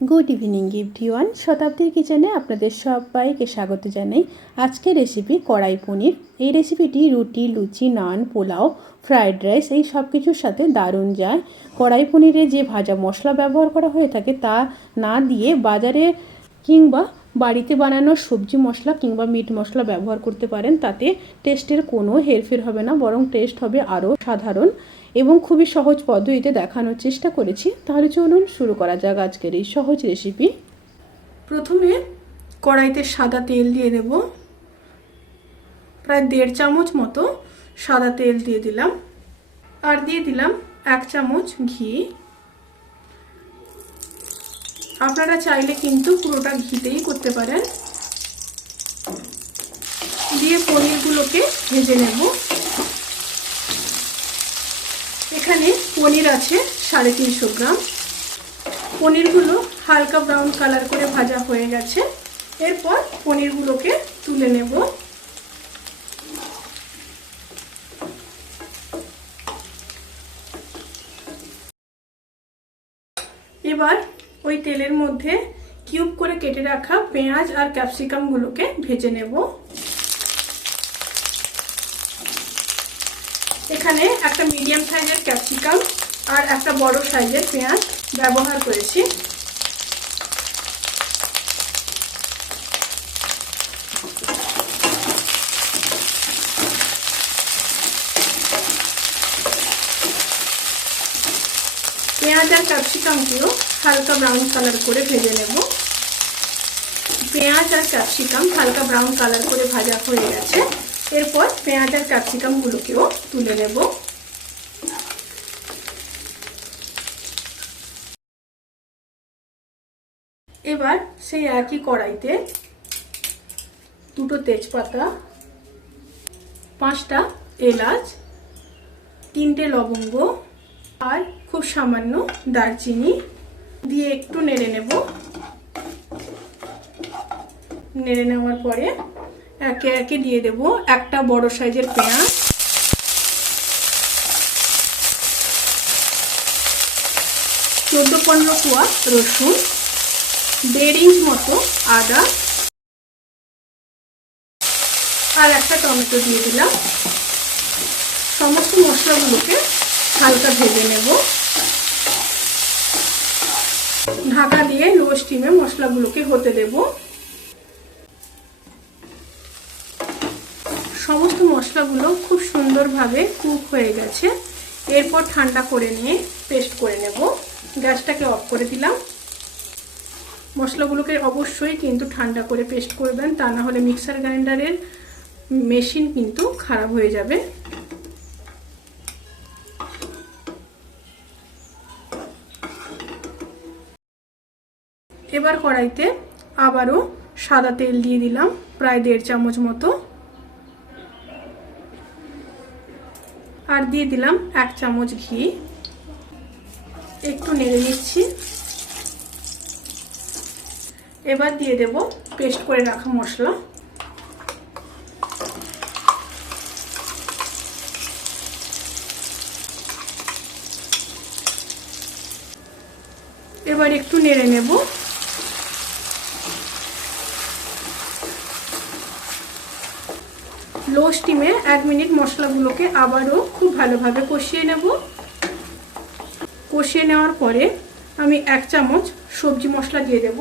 Good evening everyone. শতাব্দীর কিচেনে আপনাদের সবাইকে স্বাগত জানাই। আজকের রেসিপি কড়াই পনির। এই রেসিপিটি রুটি, লুচি, নান, পোলাও, ফ্রায়েড রাইস এই সব কিছুর সাথে দারুণ যায়। কড়াই পনিরে যে ভাজা মশলা ব্যবহার করা হয়ে থাকে তা না দিয়ে বাজারে কিংবা বাড়িতে বানানো সবজি মশলা কিংবা মিট মশলা ব্যবহার করতে পারেন। তাতে টেস্টের কোনো হেরফের হবে না, বরং টেস্ট হবে আরও সাধারণ এবং খুবই সহজ পদ্ধতিতে দেখানোর চেষ্টা করেছি। তাহলে চলুন শুরু করা যাক আজকের এই সহজ রেসিপি। প্রথমে কড়াইতে সাদা তেল দিয়ে দেব। প্রায় 1.5 চামচ মতো সাদা তেল দিয়ে দিলাম। আর দিয়ে দিলাম 1 চামচ ঘি। আপনারা চাইলে কিন্তু পুরোটা ঘিতেই করতে পারেন। দিয়ে পনিরগুলোকে ভেজে নেব। এখানে পনির আছে 350 গ্রাম। পনিরগুলো হালকা ব্রাউন কালার করে ভাজা হয়ে গেছে। এরপর পনিরগুলোকে তুলে নেব। এবার ওই তেলের মধ্যে কিউব করে কেটে রাখা পেঁয়াজ আর ক্যাপসিকামগুলোকে ভেজে নেব। এখানে একটা মিডিয়াম সাইজের ক্যাপসিকাম আর একটা বড় সাইজের পেঁয়াজ ব্যবহার করেছি। পেঁয়াজ আর ক্যাপসিকামগুলো হালকা ব্রাউন কালার করে ভেজে নেব। পেঁয়াজ আর ক্যাপসিকাম হালকা ব্রাউন কালার করে ভাজা হয়ে গেছে। এরপর পেঁয়াজ আর ক্যাপসিকামগুলোকেও তুলে নেব। এবার সেই একই কড়াইতে 2টো তেজপাতা, 5টা এলাচ, 3টে লবঙ্গ আর খুব সামান্য দারচিনি দিয়ে একটু নেড়ে নেব। নেড়ে নেওয়ার পরে একে একে দিয়ে দেব একটা বড় সাইজের পেঁয়াজ, 14-15 কোয়া রসুন, 1.5 ইঞ্চ মতো আদা আর একটা টমেটো দিয়ে দিলাম। সমস্ত মশলাগুলোকে হালকা ভেজে নেব। ঢাকা দিয়ে লো স্টিমে মশলাগুলোকে হতে দেব। সমস্ত মশলাগুলো খুব সুন্দরভাবে কুক হয়ে গেছে। এরপর ঠান্ডা করে নিয়ে পেস্ট করে নেব। গ্যাসটাকে অফ করে দিলাম। মশলাগুলোকে অবশ্যই কিন্তু ঠান্ডা করে পেস্ট করবেন, তা না হলে মিক্সার গ্রাইন্ডারের মেশিন কিন্তু খারাপ হয়ে যাবে। এবার কড়াইতে আবারও সাদা তেল দিয়ে দিলাম, প্রায় 1.5 চামচ মতো। আর দিয়ে দিলাম 1 চামচ ঘি। একটু নেড়ে নিচ্ছি। এবার দিয়ে দেব পেস্ট করে রাখা মশলা। এবার একটু নেড়ে নেব। লো স্টিমে 1 মিনিট মশলাগুলোকে আবারও খুব ভালোভাবে কষিয়ে নেব। কষিয়ে নেওয়ার পরে আমি 1 চামচ সবজি মশলা দিয়ে দেব।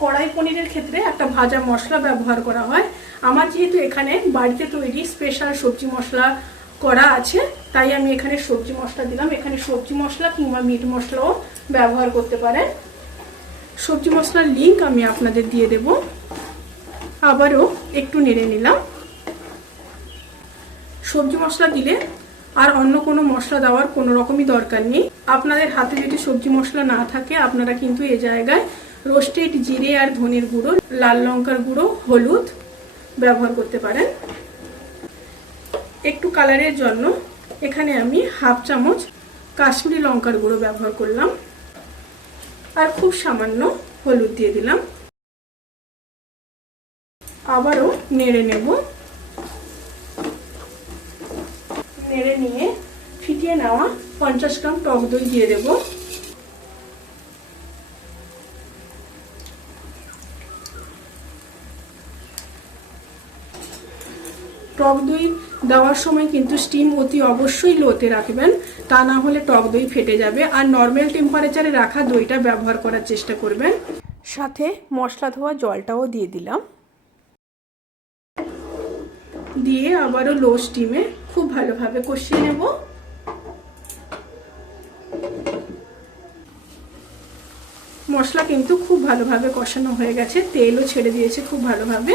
কড়াই পনিরের ক্ষেত্রে একটা ভাজা মশলা ব্যবহার করা হয়। আমার যেহেতু এখানে বাড়িতে তৈরি স্পেশাল সবজি মশলা করা আছে, তাই আমি এখানে সবজি মশলা দিলাম। এখানে সবজি মশলা কিংবা মিট মশলাও ব্যবহার করতে পারেন। সবজি মশলার লিঙ্ক আমি আপনাদের দিয়ে দেব। আবারও একটু নেড়ে নিলাম। সবজি মশলা দিলে আর অন্য কোনো মশলা দেওয়ার কোনো রকমই দরকার নেই। আপনাদের হাতে যদি সবজি মশলা না থাকে, আপনারা কিন্তু এই জায়গায় রোস্টেড জিরে আর ধনের গুঁড়ো, লাল লঙ্কার গুঁড়ো, হলুদ ব্যবহার করতে পারেন। একটু কালারের জন্য এখানে আমি 1/2 চামচ কাশ্মীরি লঙ্কার গুঁড়ো ব্যবহার করলাম। আর খুব সামান্য হলুদ দিয়ে দিলাম। আবারও নেড়ে নেব। নেড়ে নিয়ে ফিটিয়ে নেওয়া 50 গ্রাম টক দই দিয়ে দেব। টক দই দেওয়ার সময় কিন্তু স্টিম অতি অবশ্যই লোতে রাখবেন, তা না হলে টক দই ফেটে যাবে। আর নর্মাল টেম্পারেচারে রাখা দইটা ব্যবহার করার চেষ্টা করবেন। সাথে মশলা ধোয়া জলটাও দিয়ে দিলাম, দিয়ে আবারও লো স্টিমে খুব ভালোভাবে কষিয়ে নেব। মশলা কিন্তু খুব ভালোভাবে কষানো হয়ে গেছে, তেলও ছেড়ে দিয়েছে খুব ভালোভাবে।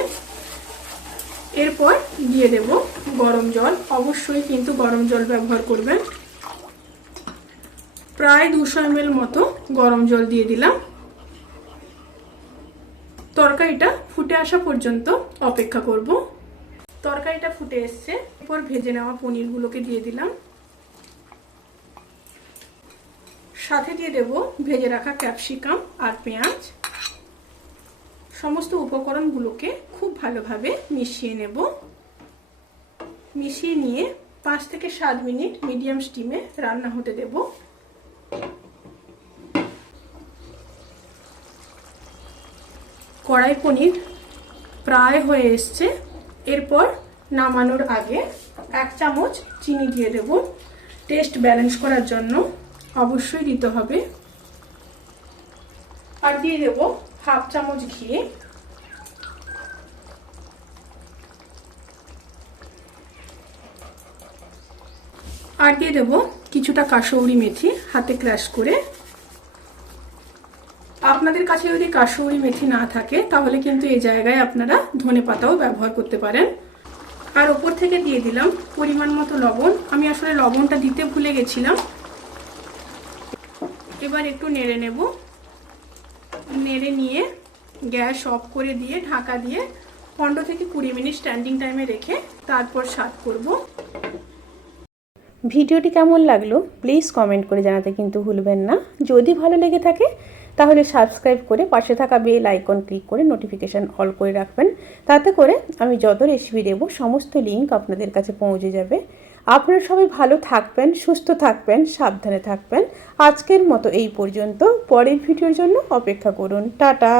এরপর দিয়ে দেব গরম জল, অবশ্যই কিন্তু গরম জল ব্যবহার করবেন। প্রায় 200 ml মতো গরম জল দিয়ে দিলাম। তরকারিটা ফুটে আসা পর্যন্ত অপেক্ষা করব। তরকারিটা ফুটে এসছে, এরপর ভেজে নেওয়া পনিরগুলোকে দিয়ে দিলাম। সাথে দিয়ে দেব ভেজে রাখা ক্যাপসিকাম আর পেঁয়াজ। সমস্ত উপকরণগুলোকে খুব ভালোভাবে মিশিয়ে নেব। মিশিয়ে নিয়ে 5 থেকে 7 মিনিট মিডিয়াম স্টিমে রান্না হতে দেব। কড়াই পনির প্রায় হয়ে এসছে। এরপর নামানোর আগে 1 চামচ চিনি দিয়ে দেব, টেস্ট ব্যালেন্স করার জন্য অবশ্যই দিতে হবে। আর দিয়ে দেব 1/2 চামচ ঘি। আর দিয়ে দেব কিছুটা কাসৌরি মেথি হাতে ক্রাশ করে। আপনাদের কাছে যদি কাসৌরি মেথি না থাকে তাহলে কিন্তু এই জায়গায় আপনারা ধনেপাতাও ব্যবহার করতে পারেন। আর ওপর থেকে দিয়ে দিলাম পরিমাণ মতো লবণ। আমি আসলে লবণটা দিতে ভুলে গেছিলাম। এবার একটু নেড়ে নেব। নেড়ে নিয়ে গ্যাস অফ করে দিয়ে ঢাকা দিয়ে 15 থেকে 20 মিনিট স্ট্যান্ডিং টাইমে রেখে তারপর সার্ভ করব। ভিডিওটি কেমন লাগলো প্লিজ কমেন্ট করে জানাতে কিন্তু ভুলবেন না। যদি ভালো লেগে থাকে তাহলে সাবস্ক্রাইব করে পাশে থাকা বেল আইকন ক্লিক করে নোটিফিকেশান অল করে রাখবেন। তাতে করে আমি যত রেসিপি দেবো সমস্ত লিঙ্ক আপনাদের কাছে পৌঁছে যাবে। আপনারা সবাই ভালো থাকবেন, সুস্থ থাকবেন, সাবধানে থাকবেন। আজকের মতো এই পর্যন্ত। পরের ভিডিওর জন্য অপেক্ষা করুন। টাটা।